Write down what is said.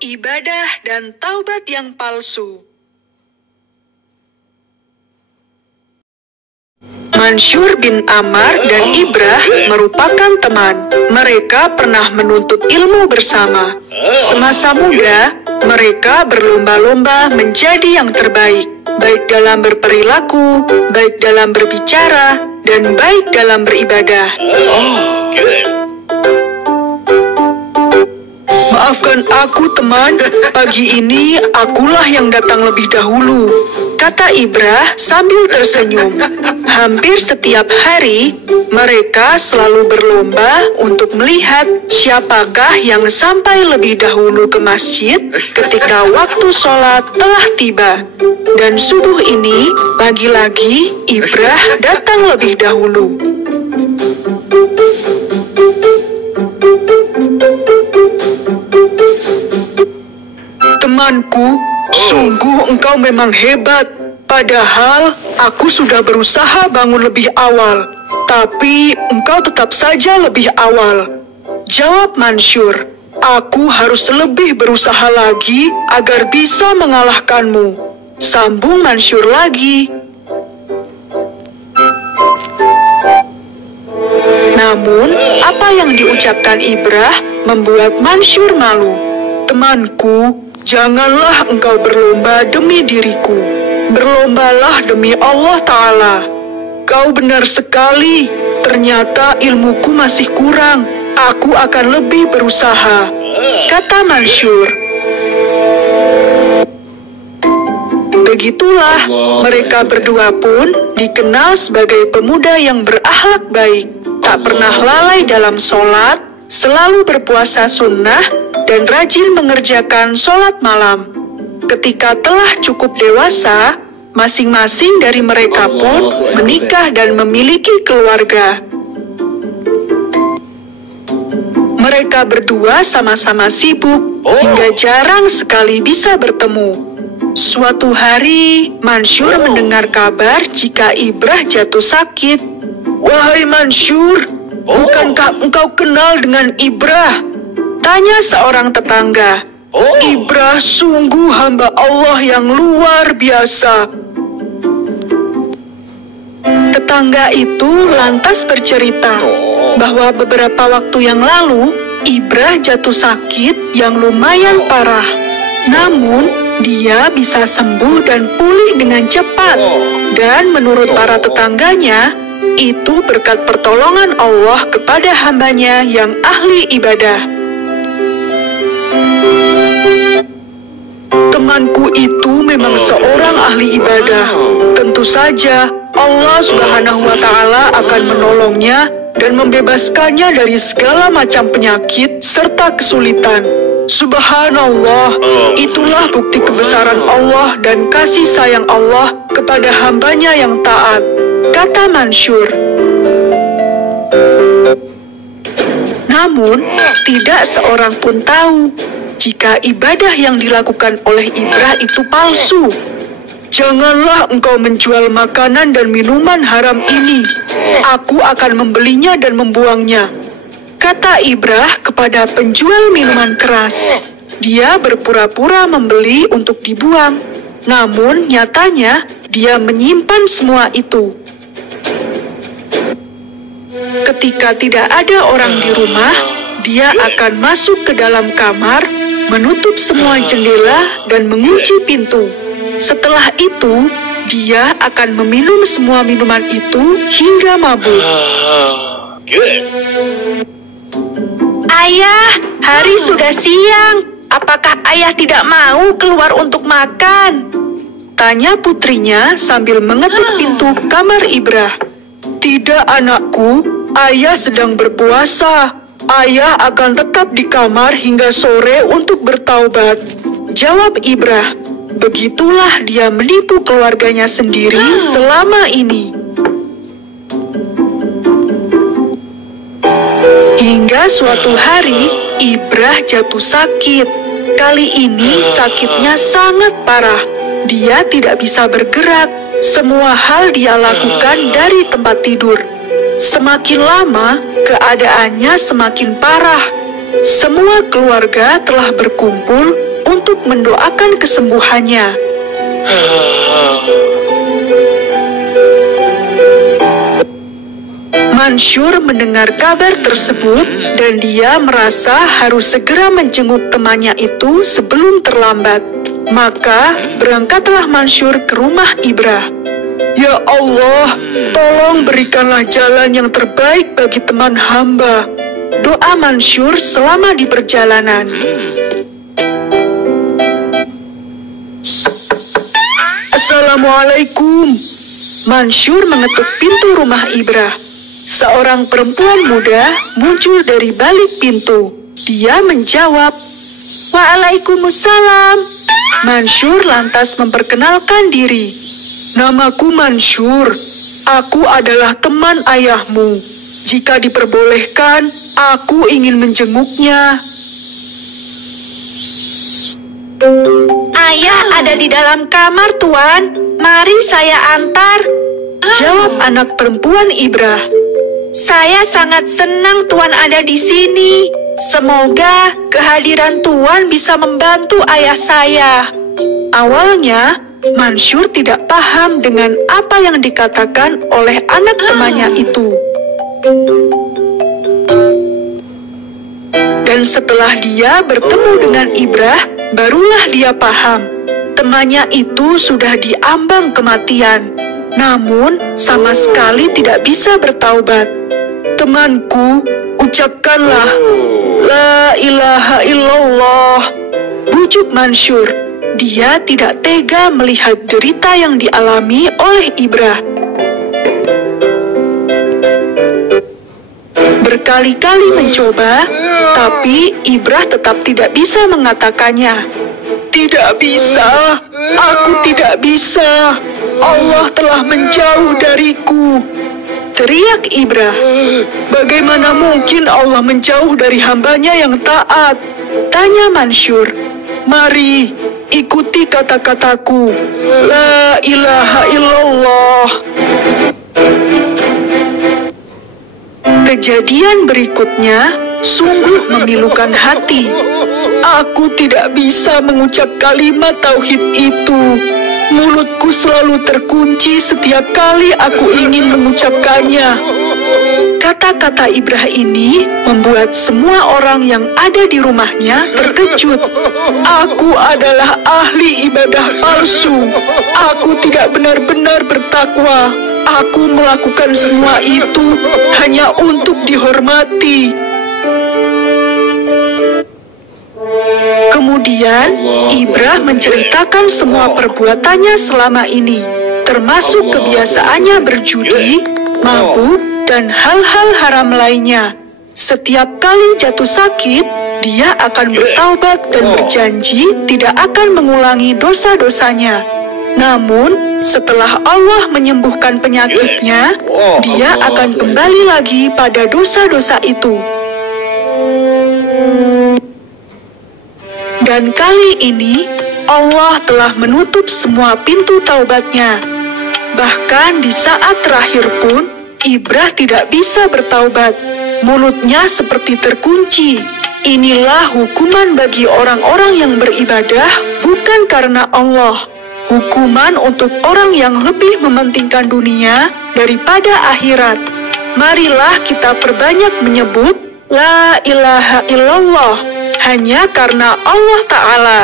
ibadah dan taubat yang palsu. Mansyur bin Ammar dan Ibrah merupakan teman. Mereka pernah menuntut ilmu bersama. Semasa muda, mereka berlomba-lomba menjadi yang terbaik, baik dalam berperilaku, baik dalam berbicara, dan baik dalam beribadah. Maafkan aku, teman. Pagi ini akulah yang datang lebih dahulu, kata Ibrah sambil tersenyum. Hampir setiap hari, mereka selalu berlomba untuk melihat siapakah yang sampai lebih dahulu ke masjid ketika waktu sholat telah tiba. Dan subuh ini, lagi-lagi Ibrah datang lebih dahulu. Temanku, sungguh engkau memang hebat. Padahal aku sudah berusaha bangun lebih awal, tapi engkau tetap saja lebih awal. Jawab Mansyur, aku harus lebih berusaha lagi agar bisa mengalahkanmu. Sambung Mansyur lagi. Namun, apa yang diucapkan Ibrah membuat Mansyur malu. Temanku, janganlah engkau berlomba demi diriku. Berlombalah demi Allah Ta'ala. Kau benar sekali, ternyata ilmuku masih kurang. Aku akan lebih berusaha, kata Mansyur. Begitulah, mereka berdua pun dikenal sebagai pemuda yang berakhlak baik. Tak pernah lalai dalam sholat, selalu berpuasa sunnah, dan rajin mengerjakan sholat malam. Ketika telah cukup dewasa, masing-masing dari mereka pun menikah dan memiliki keluarga. Mereka berdua sama-sama sibuk hingga jarang sekali bisa bertemu. Suatu hari, Mansyur mendengar kabar jika Ibrah jatuh sakit. Wahai Mansyur, bukankah engkau kenal dengan Ibrah? Tanya seorang tetangga. Ibrah sungguh hamba Allah yang luar biasa. Tetangga itu lantas bercerita bahwa beberapa waktu yang lalu, Ibrah jatuh sakit yang lumayan parah. Namun, dia bisa sembuh dan pulih dengan cepat. Dan menurut para tetangganya, itu berkat pertolongan Allah kepada hambanya yang ahli ibadah. Temanku itu memang seorang ahli ibadah. Tentu saja Allah Subhanahu wa Ta'ala akan menolongnya dan membebaskannya dari segala macam penyakit serta kesulitan. Subhanallah, itulah bukti kebesaran Allah dan kasih sayang Allah kepada hambanya yang taat, kata Mansyur. Namun, tidak seorang pun tahu jika ibadah yang dilakukan oleh Ibrah itu palsu. Janganlah engkau menjual makanan dan minuman haram ini. Aku akan membelinya dan membuangnya, kata Ibrah kepada penjual minuman keras. Dia berpura-pura membeli untuk dibuang, namun nyatanya dia menyimpan semua itu. Ketika tidak ada orang di rumah, dia akan masuk ke dalam kamar, menutup semua jendela dan mengunci pintu. Setelah itu, dia akan meminum semua minuman itu hingga mabuk. Ayah, hari sudah siang. Apakah ayah tidak mau keluar untuk makan? Tanya putrinya sambil mengetuk pintu kamar Ibrah. Tidak, anakku. Ayah sedang berpuasa. Ayah akan tetap di kamar hingga sore untuk bertaubat, jawab Ibrah. Begitulah dia menipu keluarganya sendiri selama ini. Hingga suatu hari, Ibrah jatuh sakit. Kali ini sakitnya sangat parah. Dia tidak bisa bergerak. Semua hal dia lakukan dari tempat tidur. Semakin lama, keadaannya semakin parah. Semua keluarga telah berkumpul untuk mendoakan kesembuhannya. Mansyur mendengar kabar tersebut dan dia merasa harus segera menjenguk temannya itu sebelum terlambat. Maka berangkatlah Mansyur ke rumah Ibrah. Ya Allah, tolong berikanlah jalan yang terbaik bagi teman hamba. Doa Mansyur selama di perjalanan. Assalamualaikum. Mansyur mengetuk pintu rumah Ibrah. Seorang perempuan muda muncul dari balik pintu. Dia menjawab, Waalaikumsalam. Mansyur lantas memperkenalkan diri. Namaku Mansyur. Aku adalah teman ayahmu. Jika diperbolehkan, aku ingin menjenguknya. Ayah ada di dalam kamar, Tuan. Mari saya antar. Jawab anak perempuan Ibrah. Saya sangat senang Tuan ada di sini. Semoga kehadiran Tuan bisa membantu ayah saya. Awalnya, Mansyur tidak paham dengan apa yang dikatakan oleh anak temannya itu. Dan setelah dia bertemu dengan Ibrah, barulah dia paham. Temannya itu sudah diambang kematian. Namun, sama sekali tidak bisa bertaubat. Temanku, ucapkanlah, La ilaha illallah. Bujuk Mansyur. Dia tidak tega melihat derita yang dialami oleh Ibrah. Berkali-kali mencoba, tapi Ibrah tetap tidak bisa mengatakannya. Tidak bisa, aku tidak bisa. Allah telah menjauh dariku. Teriak Ibrah. Bagaimana mungkin Allah menjauh dari hambanya yang taat? Tanya Mansyur. Mari, ikuti kata-kataku. La ilaha illallah. Kejadian berikutnya sungguh memilukan hati. Aku tidak bisa mengucap kalimat tauhid itu. Mulutku selalu terkunci setiap kali aku ingin mengucapkannya. Kata-kata Ibrah ini membuat semua orang yang ada di rumahnya terkejut. Aku adalah ahli ibadah palsu. Aku tidak benar-benar bertakwa. Aku melakukan semua itu hanya untuk dihormati. Kemudian, Ibrah menceritakan semua perbuatannya selama ini, termasuk kebiasaannya berjudi, mabuk, dan hal-hal haram lainnya. Setiap kali jatuh sakit, dia akan bertaubat dan berjanji tidak akan mengulangi dosa-dosanya. Namun, setelah Allah menyembuhkan penyakitnya, dia akan kembali lagi pada dosa-dosa itu. Dan kali ini, Allah telah menutup semua pintu taubatnya. Bahkan di saat terakhir pun, Ibrah tidak bisa bertaubat. Mulutnya seperti terkunci. Inilah hukuman bagi orang-orang yang beribadah bukan karena Allah. Hukuman untuk orang yang lebih mementingkan dunia daripada akhirat. Marilah kita perbanyak menyebut La ilaha illallah hanya karena Allah Ta'ala.